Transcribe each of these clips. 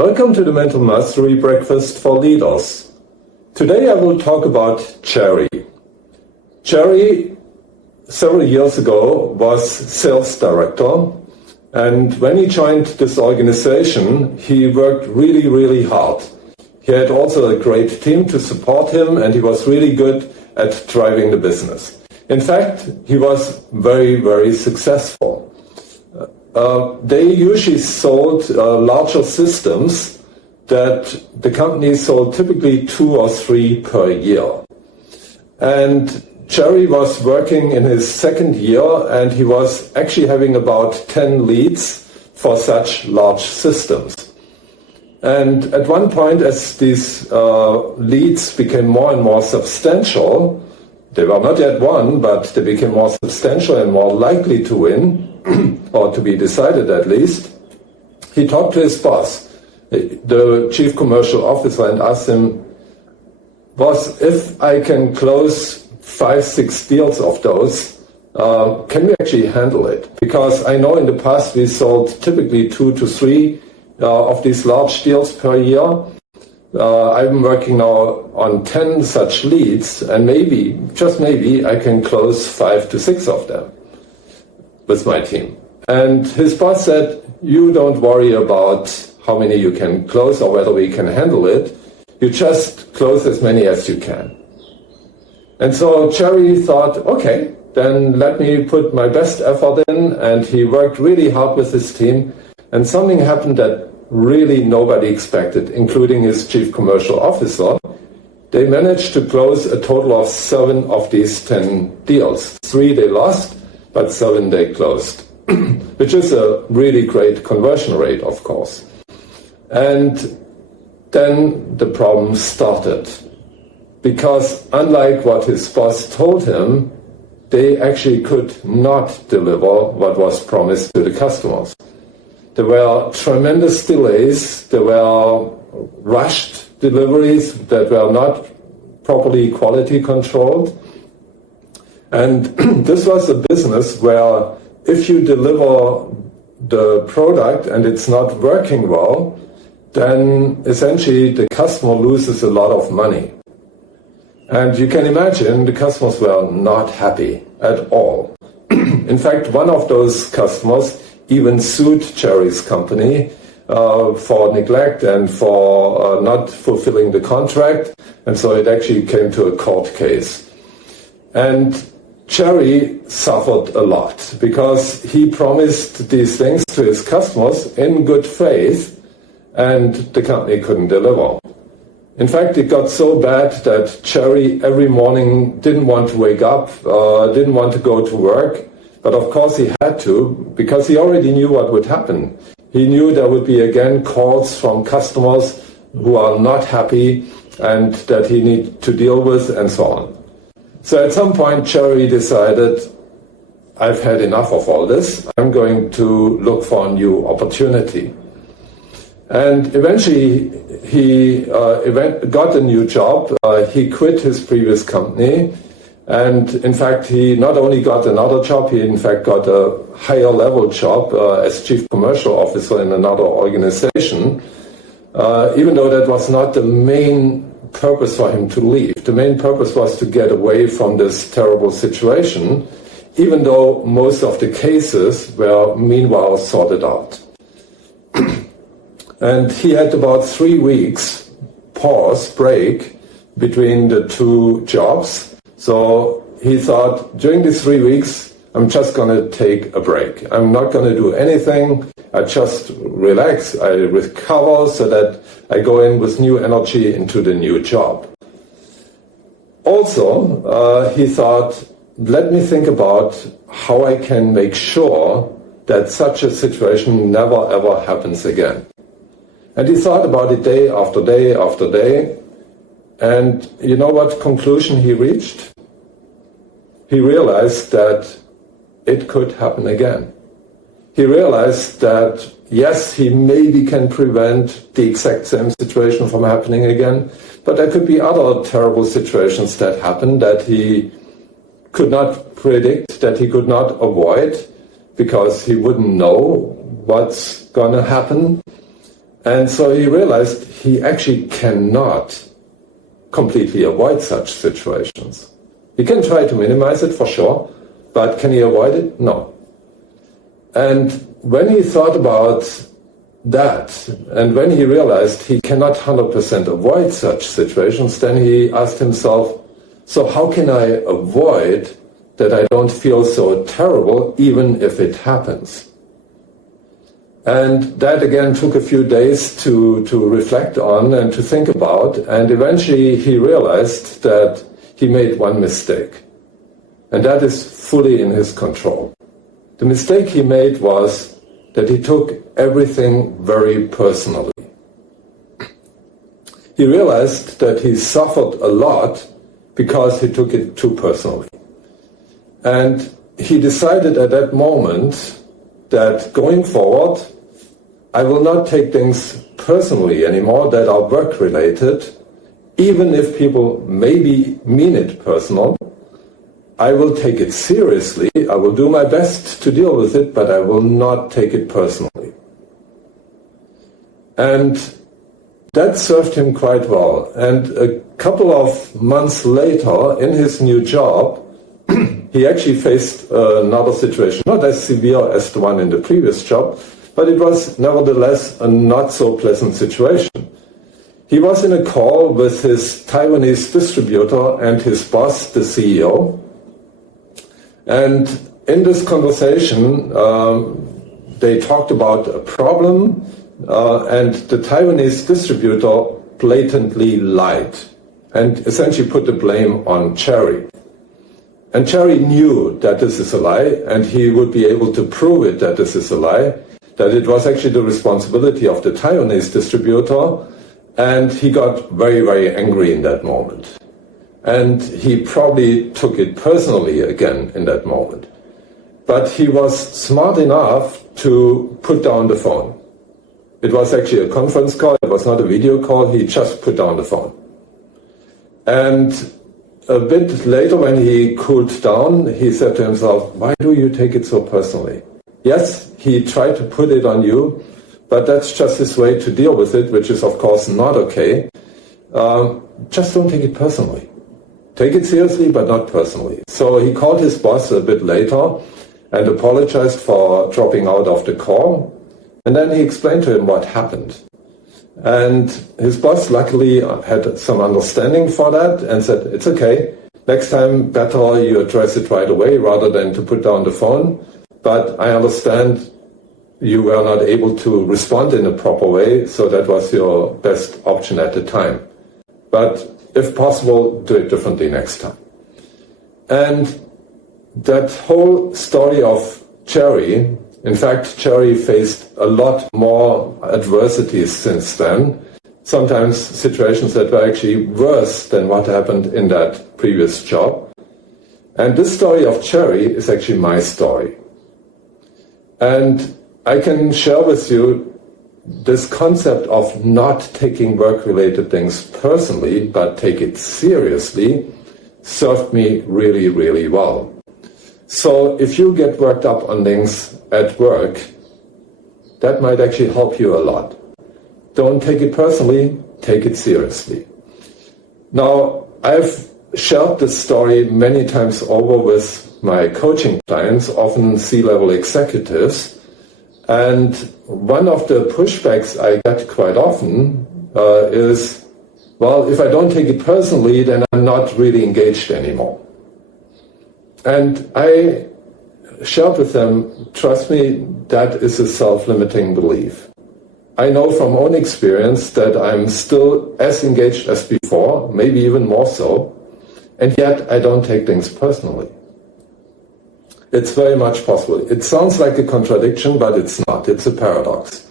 Welcome to the Mental Mastery Breakfast for Leaders. Today I will talk about Jerry. Jerry, several years ago, was sales director, and when he joined this organization, he worked really, really hard. He had also a great team to support him, and he was really good at driving the business. In fact, he was very, very successful. They usually sold larger systems that the company sold typically 2 or 3 per year. And Jerry was working in his second year, and he was actually having about 10 leads for such large systems. And at one point, as these leads became more and more substantial, they were not yet won, but they became more substantial and more likely to win, or to be decided at least, he talked to his boss, the chief commercial officer, and asked him, "Boss, if I can close 5, 6 deals of those, can we actually handle it? Because I know in the past we sold typically 2 to 3 of these large deals per year. I'm working now on 10 such leads, and maybe, just maybe, I can close 5 to 6 of them with my team." And his boss said, "You don't worry about how many you can close or whether we can handle it. You just close as many as you can." And so Jerry thought, okay, then let me put my best effort in, and he worked really hard with his team, and something happened that really nobody expected, including his chief commercial officer. They managed to close a total of 7 of these 10 deals. 3 they lost, but 7 they closed, which is a really great conversion rate, of course. And then the problem started, because unlike what his boss told him, they actually could not deliver what was promised to the customers. There were tremendous delays, there were rushed deliveries that were not properly quality controlled. And this was a business where if you deliver the product and it's not working well, then essentially the customer loses a lot of money. And you can imagine the customers were not happy at all. In fact, one of those customers even sued Jerry's company for neglect and for not fulfilling the contract. And so it actually came to a court case. And Jerry suffered a lot because he promised these things to his customers in good faith, and the company couldn't deliver. In fact, it got so bad that Jerry every morning didn't want to wake up, didn't want to go to work, but of course he had to, because he already knew what would happen. He knew there would be again calls from customers who are not happy and that he needed to deal with, and so on. So at some point Jerry decided, I've had enough of all this, I'm going to look for a new opportunity. And eventually he got a new job. He quit his previous company, and in fact he not only got another job, he in fact got a higher level job as chief commercial officer in another organization, even though that was not the main purpose for him to leave. The main purpose was to get away from this terrible situation, even though most of the cases were meanwhile sorted out. And he had about 3 weeks break between the 2 jobs. So he thought, during these 3 weeks, I'm just going to take a break. I'm not going to do anything. I just relax, I recover so that I go in with new energy into the new job. Also, he thought, let me think about how I can make sure that such a situation never ever happens again. And he thought about it day after day after day. And you know what conclusion he reached? He realized that it could happen again. He realized that, yes, he maybe can prevent the exact same situation from happening again, but there could be other terrible situations that happen that he could not predict, that he could not avoid, because he wouldn't know what's going to happen. And so he realized he actually cannot completely avoid such situations. He can try to minimize it for sure, but can he avoid it? No. And when he thought about that, and when he realized he cannot 100% avoid such situations, then he asked himself, so how can I avoid that I don't feel so terrible even if it happens? And that again took a few days to reflect on and to think about, and eventually he realized that he made one mistake, and that is fully in his control. The mistake he made was that he took everything very personally. He realized that he suffered a lot because he took it too personally. And he decided at that moment that going forward, I will not take things personally anymore that are work-related, even if people maybe mean it personal. I will take it seriously, I will do my best to deal with it, but I will not take it personally. And that served him quite well. And a couple of months later, in his new job, he actually faced another situation, not as severe as the one in the previous job, but it was nevertheless a not so pleasant situation. He was in a call with his Taiwanese distributor and his boss, the CEO. And in this conversation, they talked about a problem, and the Taiwanese distributor blatantly lied and essentially put the blame on Cherry. And Cherry knew that this is a lie, and he would be able to prove it that this is a lie, that it was actually the responsibility of the Taiwanese distributor, and he got very, very angry in that moment. And he probably took it personally again in that moment. But he was smart enough to put down the phone. It was actually a conference call, it was not a video call, he just put down the phone. And a bit later, when he cooled down, he said to himself, why do you take it so personally? Yes, he tried to put it on you, but that's just his way to deal with it, which is of course not okay. Just don't take it personally. Take it seriously, but not personally. So he called his boss a bit later and apologized for dropping out of the call. And then he explained to him what happened. And his boss luckily had some understanding for that and said, it's okay, next time better you address it right away rather than to put down the phone. But I understand you were not able to respond in a proper way, so that was your best option at the time. But if possible, do it differently next time. And that whole story of Cherry, in fact, Cherry faced a lot more adversities since then, sometimes situations that were actually worse than what happened in that previous job. And this story of Cherry is actually my story. And I can share with you this concept of not taking work-related things personally, but take it seriously, served me really, really well. So if you get worked up on things at work, that might actually help you a lot. Don't take it personally, take it seriously. Now, I've shared this story many times over with my coaching clients, often C-level executives, and one of the pushbacks I get quite often is, well, if I don't take it personally, then I'm not really engaged anymore. And I shared with them, trust me, that is a self-limiting belief. I know from own experience that I'm still as engaged as before, maybe even more so, and yet I don't take things personally. It's very much possible. It sounds like a contradiction, but it's not. It's a paradox.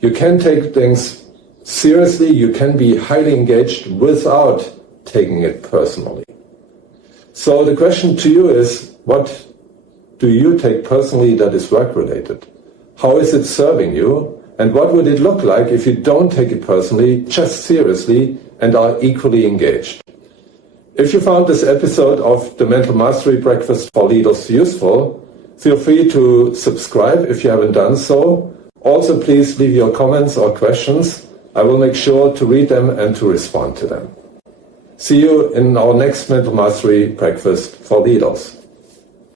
You can take things seriously, you can be highly engaged without taking it personally. So the question to you is, what do you take personally that is work-related? How is it serving you? And what would it look like if you don't take it personally, just seriously, and are equally engaged? If you found this episode of the Mental Mastery Breakfast for Leaders useful, feel free to subscribe if you haven't done so, Also, please leave your comments or questions. I will make sure to read them and to respond to them. See you in our next Mental Mastery Breakfast for Leaders.